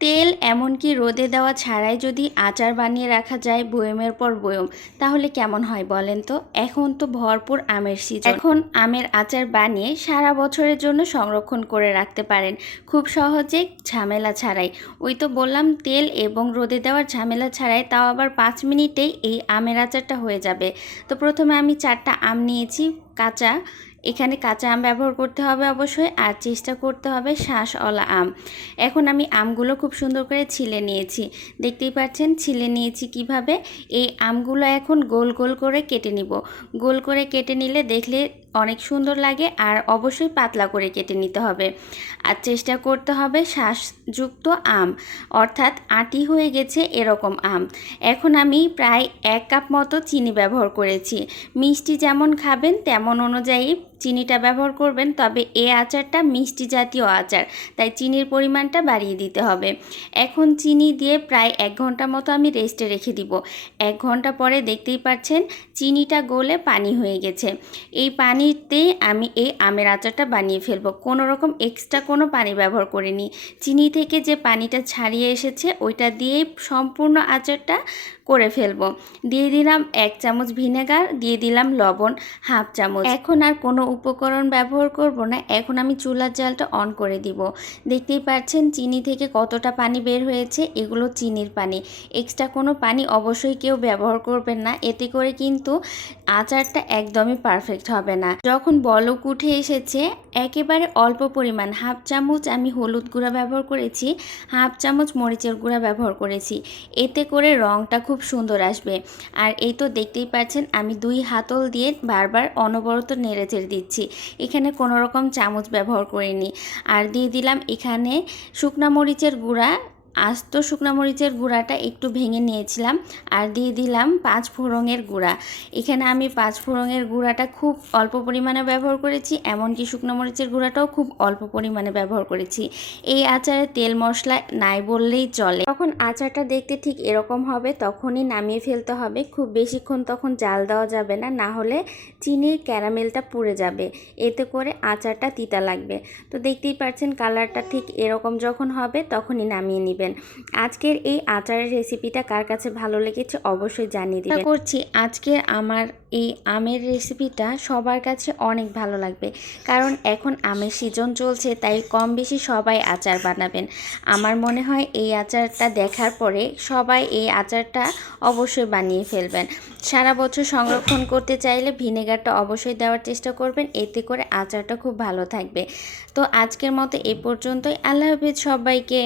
তেল এমনকি রোদে দেওয়া ছাড়াই যদি আচার বানিয়ে রাখা যায় বয়মের পর বয়ম, তাহলে কেমন হয় বলেন তো? এখন তো ভরপুর আমের সিজন। এখন আমের আচার বানিয়ে সারা বছরের জন্য সংরক্ষণ করে রাখতে পারেন খুব সহজে, ঝামেলা ছাড়াই। ওই তো বললাম, তেল এবং রোদে দেওয়ার ঝামেলা ছাড়াই, তাও আবার 5 মিনিটেই এই আমের আচারটা হয়ে যাবে। তো প্রথমে আমি 4টা আম নিয়েছি কাঁচা। এখানে কাঁচা আম ব্যবহার করতে হবে অবশ্যই, আর চেষ্টা করতে হবে শাঁসওয়ালা আম। এখন আমি আমগুলো খুব সুন্দর করে ছিলে নিয়েছি, দেখতেই পাচ্ছেন ছিলে নিয়েছি কিভাবে। এই আমগুলো এখন গোল গোল করে কেটে নিব। গোল করে কেটে নিলে দেখলে অনেক সুন্দর লাগে, আর অবশ্যই পাতলা করে কেটে নিতে হবে। আর চেষ্টা করতে হবে শাঁসযুক্ত আম, অর্থাৎ আটি হয়ে গেছে এরকম আম। এখন আমি প্রায় 1 কাপ মতো চিনি ব্যবহার করেছি। মিষ্টি যেমন খাবেন তেমন অনুযায়ী চিনিটা ব্যবহার করবেন, তবে এই আচারটা মিষ্টি জাতীয় আচার, তাই চিনির পরিমাণটা বাড়িয়ে দিতে হবে। এখন চিনি দিয়ে প্রায় 1 ঘন্টা মতো আমি রেস্টে রেখে দিব। 1 ঘন্টা পরে দেখতেই পাচ্ছেন চিনিটা গলে পানি হয়ে গেছে। এই পানিতে আমি এই আমের আচারটা বানিয়ে ফেলবো। কোনো রকম এক্সট্রা কোনো পানি ব্যবহার করিনি। চিনি থেকে যে পানিটা ছাড়িয়ে এসেছে ওইটা দিয়েই সম্পূর্ণ আচারটা করে ফেলবো। দিয়ে দিলাম 1 চামচ ভিনেগার, দিয়ে দিলাম লবণ 1/2 চামচ। এখন আর কোনো উপকরণ ব্যবহার করব না, এখন আমি চুলার জালটা অন করে দিব। দেখতেই পাচ্ছেন চিনি থেকে কতটা পানি বের হয়েছে, এগুলো চিনির পানি। এক্সট্রা কোনো পানি অবশ্যই কেউ ব্যবহার করবেন না, এতে করে কিন্তু আচারটা একদমই পারফেক্ট হবে না। যখন বলক উঠে এসেছে, একেবারে অল্প পরিমাণ 1/2 চামচ আমি হলুদ গুঁড়া ব্যবহার করেছি, 1/2 চামচ মরিচের গুঁড়া ব্যবহার করেছি, এতে করে রঙটা খুব সুন্দর আসবে। আর এই তো দেখতেই পাচ্ছেন আমি 2 হাতল দিয়ে বারবার অনবরত নেড়েচেড়ে দিচ্ছি, এখানে কোনো রকম চামচ ব্যবহার করিনি। আর দিয়ে দিলাম এখানে শুকনা মরিচের গুঁড়া, আস্ত শুকনা মরিচের গুঁড়াটা একটু ভেঙে নিয়েছিলাম। আর দিয়ে দিলাম 5 ফোড়নের গুঁড়া। এখানে আমি 5 ফোড়নের গুঁড়াটা খুব অল্প পরিমাণে ব্যবহার করেছি, এমনকি শুকনো মরিচের গুঁড়াটাও খুব অল্প পরিমাণে ব্যবহার করেছি। এই আচারে তেল মশলা নাই বললেই চলে। তখন আচারটা দেখতে ঠিক এরকম হবে, তখনই নামিয়ে ফেলতে হবে। খুব বেশিক্ষণ তখন জাল দেওয়া যাবে না, না হলে চিনির ক্যারামেলটা পুড়ে যাবে, এতে করে আচারটা তিতা লাগবে। তো দেখতেই পাচ্ছেন কালারটা ঠিক এরকম যখন হবে তখনই নামিয়ে নেবেন। আজকের এই আচারের রেসিপিটা কার কাছে ভালো লেগেছে অবশ্যই জানিয়ে দিবেন। আশা করছি আজকের আমার এই আমের রেসিপিটা সবার কাছে অনেক ভালো লাগবে, কারণ এখন আমের সিজন চলছে, তাই কম বেশি সবাই আচার বানাবেন। আমার মনে হয় এই আচারটা দেখার পরে সবাই এই আচারটা অবশ্যই বানিয়ে ফেলবেন। সারা বছর সংরক্ষণ করতে চাইলে ভিনেগারটা অবশ্যই দেওয়ার চেষ্টা করবেন, এতে করে আচারটা খুব ভালো থাকবে। তো আজকের মতো এ পর্যন্তই। আল্লাহ হাফেজ সবাইকে।